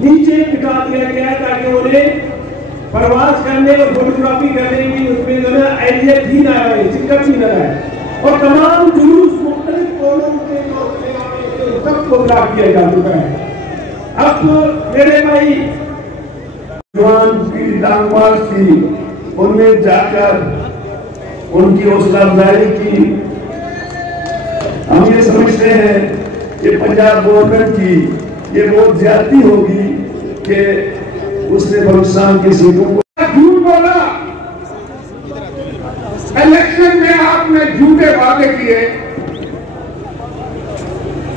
नीचे बिठा दिया गया है ताकि उन्हें प्रवास करने और फोटोग्राफी करने की उसमें जो है अहलियत ही ना रहे, दिक्कत ही ना रहे। और तमाम जुलूस मुख्तलिफ कोनों के सबको ब्लॉक किया जा चुका है। अब तो मेरे भाई जवान पीर डांगवास थी, उनमें जाकर उनकी हौसला अफजाई की। हम ये समझते हैं कि पंजाब गवर्नमेंट की ये बहुत ज्यादती होगी कि उसने बलूचिस्तान की सीटों को झूठ बोला। इलेक्शन में आपने झूठे वादे किए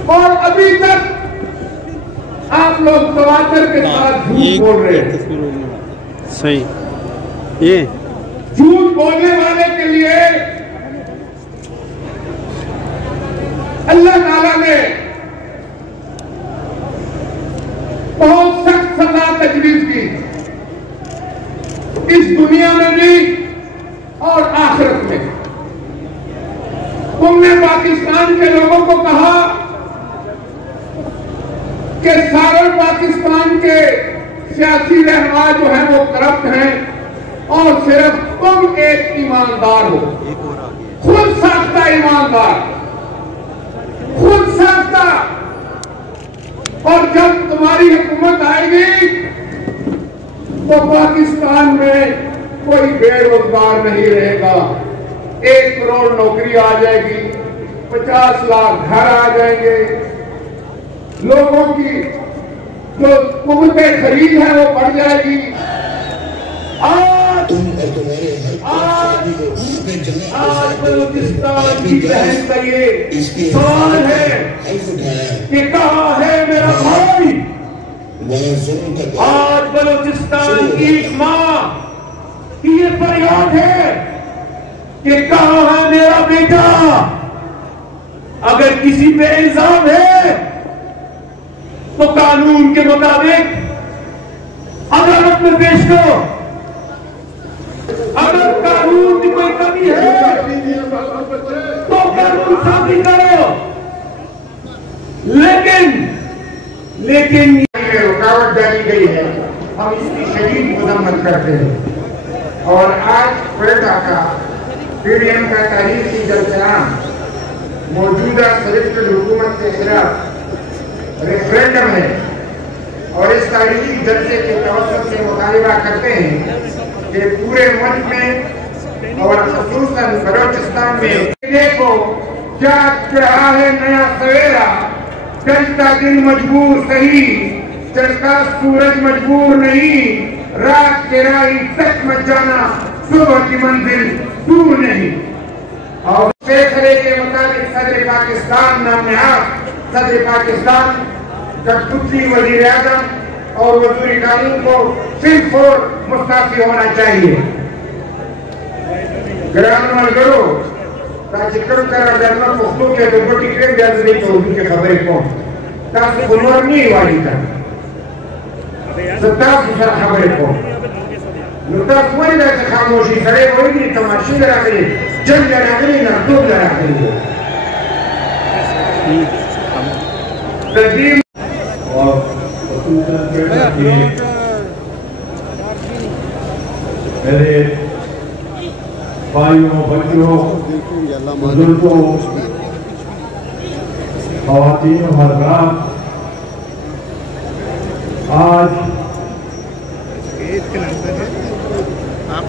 और अभी तक आप लोग तवातर के साथ झूठ बोल रहे हैं। सही, ये झूठ बोलने वाले के लिए अल्लाह ताला ने बहुत सख्त सजा तजवीज की, इस दुनिया में भी और आखिरत में। तुमने पाकिस्तान के लोगों को कहा कि सारे पाकिस्तान के सियासी रहनुमा जो हैं वो करप्ट हैं और सिर्फ तुम एक ईमानदार हो, खुद साख्ता ईमानदार, खुद साख्ता। और जब तुम्हारी हुकूमत आएगी तो पाकिस्तान में कोई बेरोजगार नहीं रहेगा, 1 करोड़ नौकरी आ जाएगी, 50 लाख घर आ जाएंगे, लोगों की जो कुव्वत खरीद है वो बढ़ जाएगी। आज बलूचिस्तान की बहन का ये सवाल है कि कहाँ है मेरा भाई। आज बलूचिस्तान की एक माँ की ये फरियाद है कि कहाँ है मेरा बेटा। अगर किसी पे इल्जाम है तो कानून के मुताबिक अदालत में पेश करो। अगर कानून की कोई कमी है तो कानून साबित करो। लेकिन रुकावट डाली गई है, हम इसकी शदीद मजम्मत करते हैं। और आज क्वेटा का पीडीएम का तारीखी जलसा मौजूदा सदस्यद हुकूमत के खिलाफ रेफरेंडम है और इस तारीखी जलसे के तवज्जुह से मुतालिबा करते हैं कि पूरे मुल्क में और खसूसन बलूचिस्तान में देखो जाग रहा है नया सवेरा। चलता दिन मजबूर सही, चलता सूरज मजबूर नहीं, रात के राही तक मत जाना, सुबह की मंजिल दूर नहीं। और फैसले के मुताबिक सदर पाकिस्तान नामनहाद सदर पाकिस्तान कठपुतली वजीर आजम और वज़ीर कानून को सिर्फ और मुस्ताफी होना चाहिए। ग्रामीण करो ताकि कम कर करना पुख्तों के तो बड़ी क्रेम ज्यादा नहीं तो उनके खबरें को ताकि बुनवर नहीं वाली था सत्ता दूसरा खबरें को नुता कोई ना खामोशी करे कोई नहीं तमाशी लगा करे जंग लगा करे ना तो लगा करे तजीम और मेरे भाइयों बच्चों बुजुर्गों ख़वातीन हज़रात, आज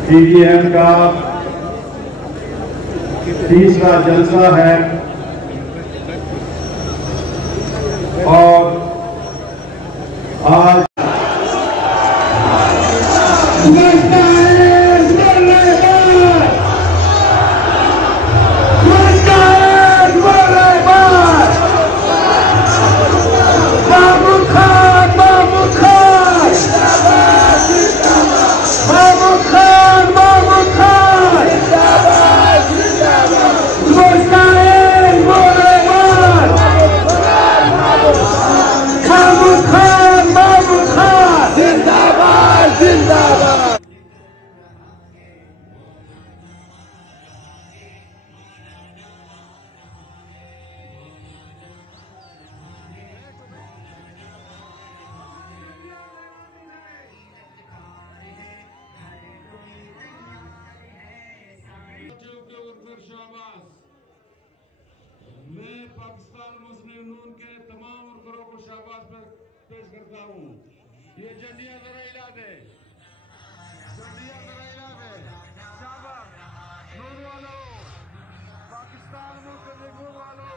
पीडीएम का तीसरा जलसा है और आज पाकिस्तान मुस्लिम नून के तमाम वर्करों को शाबाश पेश करता हूँ। ये झंडियां जरा हिला दे, झंडियां जरा हिला दे। शाबाश नून वालों, पाकिस्तान मुस्लिम नून वालों।